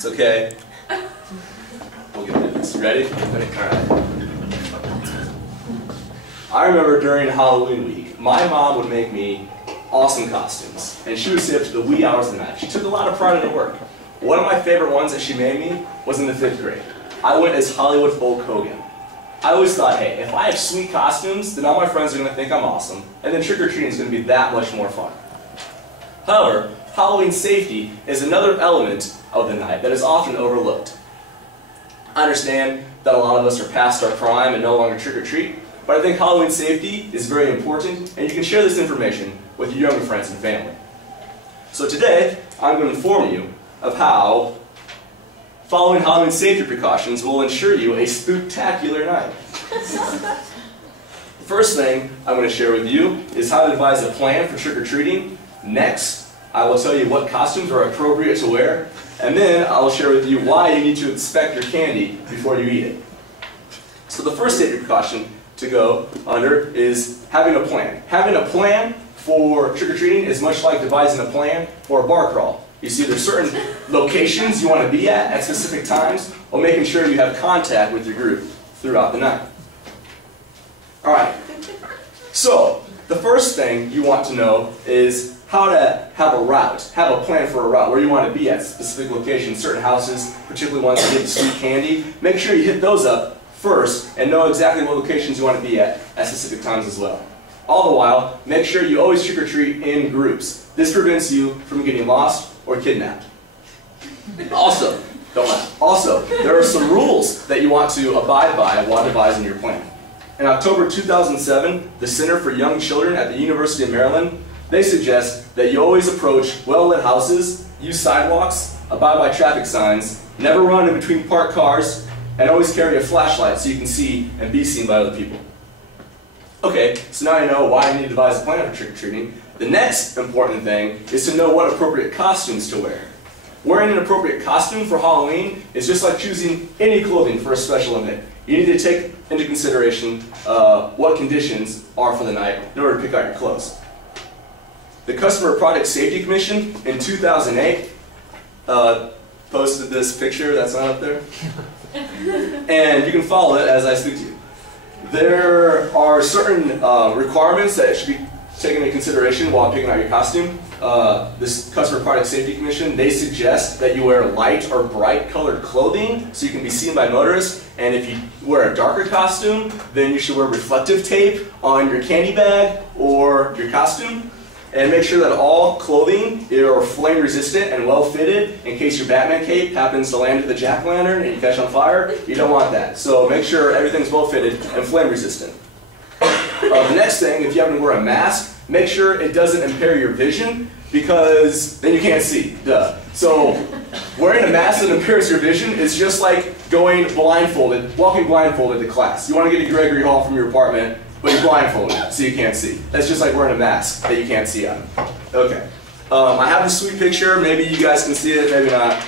It's okay. We'll get into this. Ready? Alright. I remember during Halloween week, my mom would make me awesome costumes, and she would stay up to the wee hours of the night. She took a lot of pride in her work. One of my favorite ones that she made me was in the 5th grade. I went as Hollywood Hulk Hogan. I always thought, hey, if I have sweet costumes, then all my friends are going to think I'm awesome, and then trick-or-treating is going to be that much more fun. However, Halloween safety is another element of the night that is often overlooked. I understand that a lot of us are past our prime and no longer trick-or-treat, but I think Halloween safety is very important, and you can share this information with your younger friends and family. So today, I'm going to inform you of how following Halloween safety precautions will ensure you a spooktacular night. The first thing I'm going to share with you is how to devise a plan for trick-or-treating. Next, I will tell you what costumes are appropriate to wear, and then I will share with you why you need to inspect your candy before you eat it. So the first safety precaution to go under is having a plan. Having a plan for trick-or-treating is much like devising a plan for a bar crawl. You see, there's certain locations you want to be at specific times, while making sure you have contact with your group throughout the night. Alright, so the first thing you want to know is how to have a route, have a plan for a route, where you want to be at specific locations, certain houses, particularly ones that give sweet candy. Make sure you hit those up first and know exactly what locations you want to be at specific times as well. All the while, make sure you always trick-or-treat in groups. This prevents you from getting lost or kidnapped. Also, don't laugh. Also, there are some rules that you want to abide by while devising your plan. In October 2007, the Center for Young Children at the University of Maryland, they suggest that you always approach well-lit houses, use sidewalks, abide by traffic signs, never run in between parked cars, and always carry a flashlight so you can see and be seen by other people. Okay, so now you know why you need to devise a plan for trick-or-treating. The next important thing is to know what appropriate costumes to wear. Wearing an appropriate costume for Halloween is just like choosing any clothing for a special event. You need to take into consideration what conditions are for the night in order to pick out your clothes. The Customer Product Safety Commission in 2008 posted this picture that's not up there. And you can follow it as I speak to you. There are certain requirements that should be taken into consideration while picking out your costume. This Customer Product Safety Commission, they suggest that you wear light or bright colored clothing so you can be seen by motorists. And if you wear a darker costume, then you should wear reflective tape on your candy bag or your costume. And make sure that all clothing are flame resistant and well fitted in case your Batman cape happens to land at the jack-o'-lantern and you catch on fire. You don't want that. So make sure everything's well fitted and flame resistant. The next thing, if you happen to wear a mask, make sure it doesn't impair your vision because then you can't see. Duh. So wearing a mask that impairs your vision is just like going blindfolded, walking blindfolded to class. You want to get to Gregory Hall from your apartment, but you're blindfolded, so you can't see. That's just like wearing a mask that you can't see on. Okay. I have this sweet picture. Maybe you guys can see it, maybe not.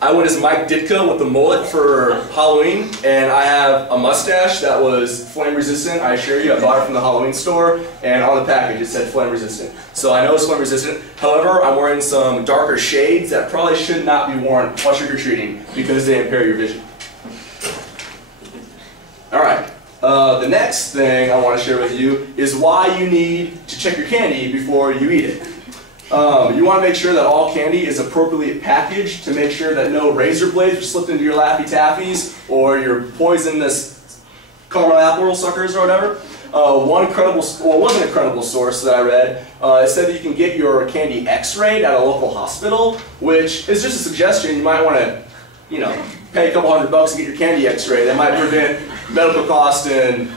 I went as Mike Ditka with the mullet for Halloween, and I have a mustache that was flame resistant. I assure you, I bought it from the Halloween store, and on the package it said flame resistant. So I know it's flame resistant. However, I'm wearing some darker shades that probably should not be worn while trick-or-treating because they impair your vision. Alright. The next thing I want to share with you is why you need to check your candy before you eat it. You want to make sure that all candy is appropriately packaged to make sure that no razor blades are slipped into your Laffy Taffies or your poisonous caramel apple suckers or whatever. One credible, well, it wasn't a credible source that I read. It said that you can get your candy x-rayed at a local hospital, which is just a suggestion. You might want to, you know, pay a couple $100 to get your candy x-rayed. That might prevent medical costs and,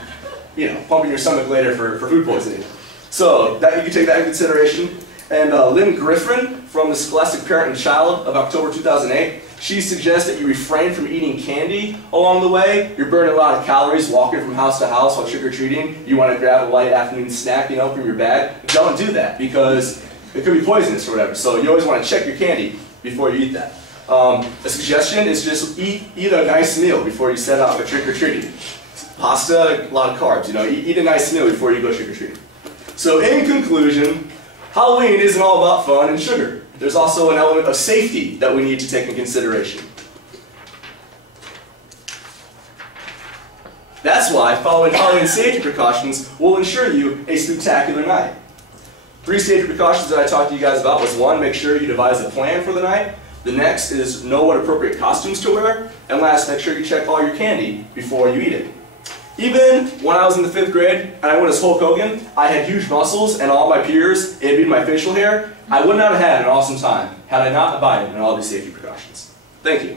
you know, pumping your stomach later for food poisoning. So that you can take that into consideration. And Lynn Griffin from the Scholastic Parent and Child of October 2008, she suggests that you refrain from eating candy along the way. You're burning a lot of calories walking from house to house while trick-or-treating. You want to grab a light afternoon snack, you know, from your bag. Don't do that because it could be poisonous or whatever. So you always want to check your candy before you eat that. A suggestion is just eat a nice meal before you set out for trick-or-treating. Pasta, a lot of carbs, you know, eat a nice meal before you go trick-or-treating. So in conclusion, Halloween isn't all about fun and sugar. there's also an element of safety that we need to take in consideration. That's why following safety precautions will ensure you a spectacular night. 3 safety precautions that I talked to you guys about was 1, make sure you devise a plan for the night. The next is know what appropriate costumes to wear. And last, make sure you check all your candy before you eat it. Even when I was in the 5th grade and I went as Hulk Hogan, I had huge muscles and all my peers envied my facial hair. I would not have had an awesome time had I not abided in all these safety precautions. Thank you.